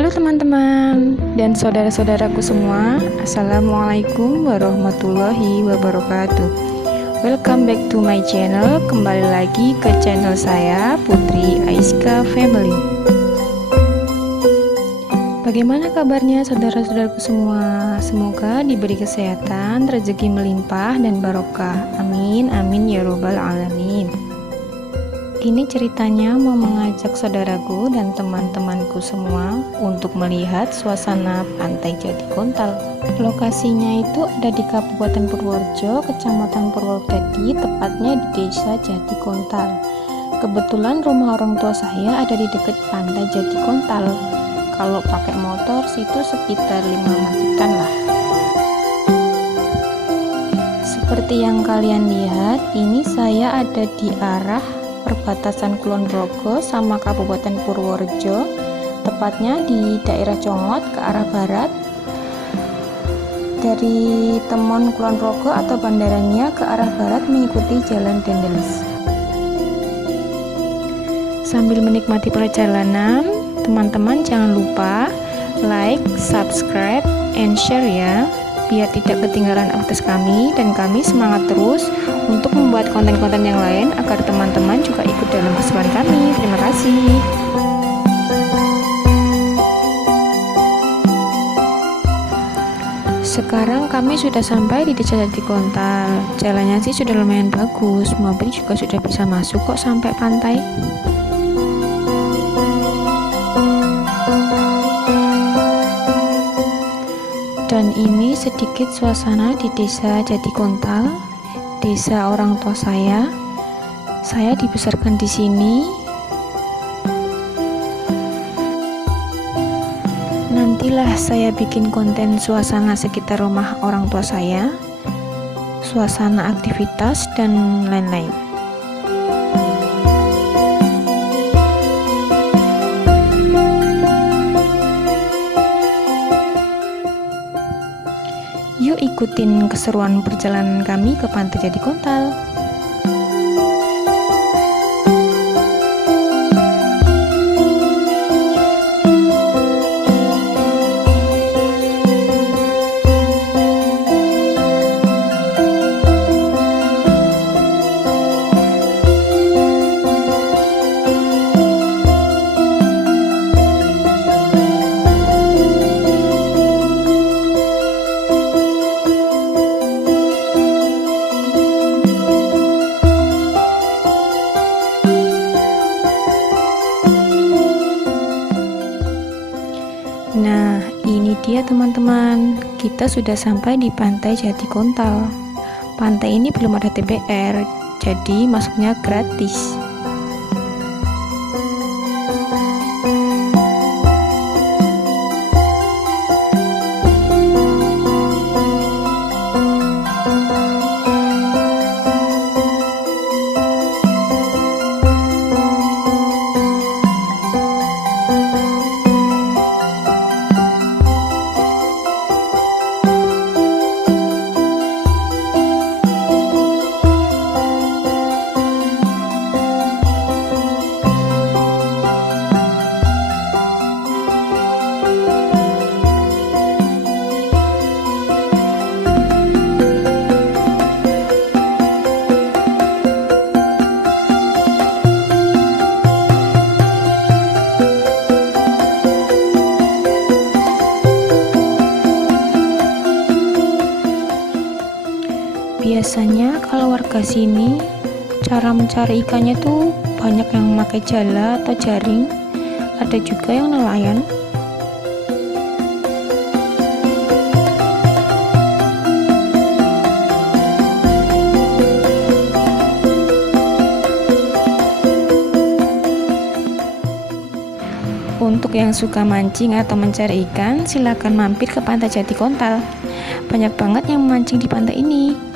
Halo teman-teman dan saudara-saudaraku semua, Assalamualaikum warahmatullahi wabarakatuh. Welcome back to my channel. Kembali lagi ke channel saya, Putri Aiska Family. Bagaimana kabarnya saudara-saudaraku semua? Semoga diberi kesehatan, rezeki melimpah dan barokah. Amin, amin ya robbal alamin. Ini ceritanya mau mengajak saudaraku dan teman-temanku semua untuk melihat suasana Pantai Jatikontal. Lokasinya itu ada di Kabupaten Purworejo, Kecamatan Purwodadi, tepatnya di Desa Jatikontal. Kebetulan rumah orang tua saya ada di dekat Pantai Jatikontal. Kalau pakai motor situ sekitar 5 menitan lah. Seperti yang kalian lihat, ini saya ada di arah perbatasan Kulon Progo sama Kabupaten Purworejo, tepatnya di daerah Congot ke arah barat. Dari Temon Kulon Progo atau bandaranya ke arah barat mengikuti jalan Dendelis. Sambil menikmati perjalanan, teman-teman jangan lupa like, subscribe, and share ya, biar tidak ketinggalan akses kami dan kami semangat terus untuk membuat konten-konten yang lain agar teman-teman juga ikut dalam keseruan kami. Terima kasih. Sekarang kami sudah sampai di Desa Jatikontal. Jalannya sih sudah lumayan bagus, mobil juga sudah bisa masuk kok sampai pantai. Dan ini sedikit suasana di Desa Jatikontal, desa orang tua saya. Saya dibesarkan di sini. Nantilah saya bikin konten suasana sekitar rumah orang tua saya, suasana aktivitas dan lain-lain. Yuk ikutin keseruan perjalanan kami ke Pantai Jatikontal. Nah, ini dia teman-teman, kita sudah sampai di Pantai Jatikontal. Pantai ini belum ada TBR, jadi masuknya gratis. Biasanya kalau warga sini cara mencari ikannya tuh banyak yang memakai jala atau jaring, ada juga yang nelayan. Untuk yang suka mancing atau mencari ikan, silakan mampir ke Pantai Jatikontal. Banyak banget yang memancing di pantai ini.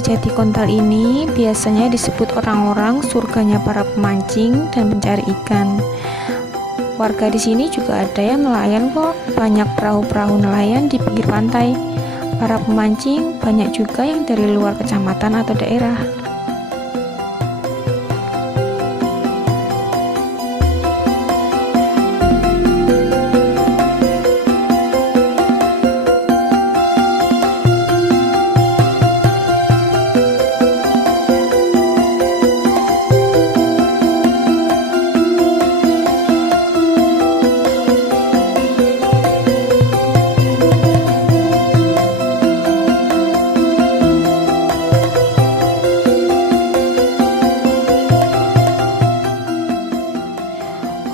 Pantai Jatikontal ini biasanya disebut orang-orang surganya para pemancing dan pencari ikan. Warga di sini juga ada yang nelayan kok, banyak perahu-perahu nelayan di pinggir pantai. Para pemancing banyak juga yang dari luar kecamatan atau daerah.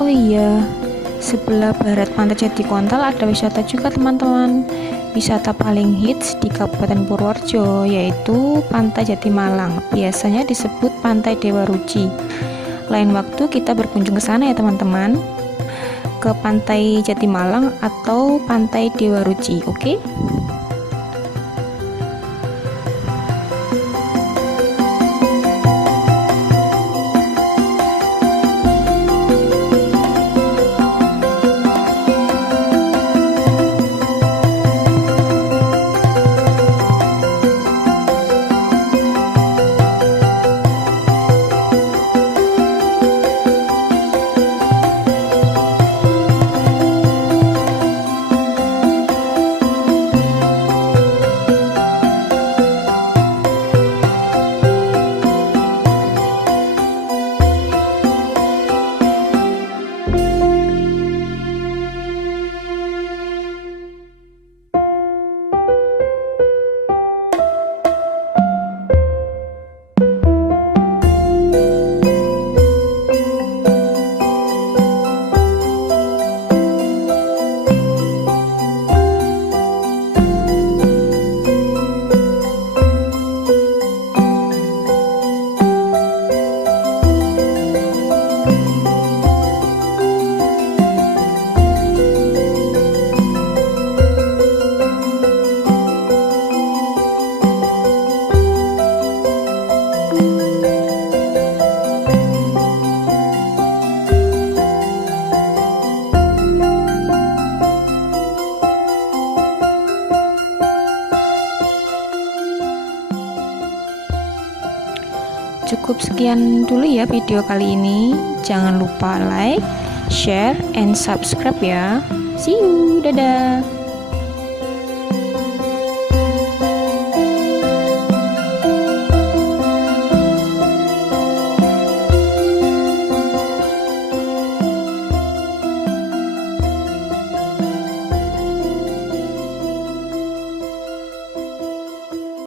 Oh iya, sebelah barat Pantai Jatikontal ada wisata juga teman-teman. Wisata paling hits di Kabupaten Purworejo yaitu Pantai Jatimalang. Biasanya disebut Pantai Dewa Ruci. Lain waktu kita berkunjung ke sana ya teman-teman. Ke Pantai Jatimalang atau Pantai Dewa Ruci, oke? Cukup sekian dulu ya video kali ini. Jangan lupa like, share, and subscribe ya. See you, dadah.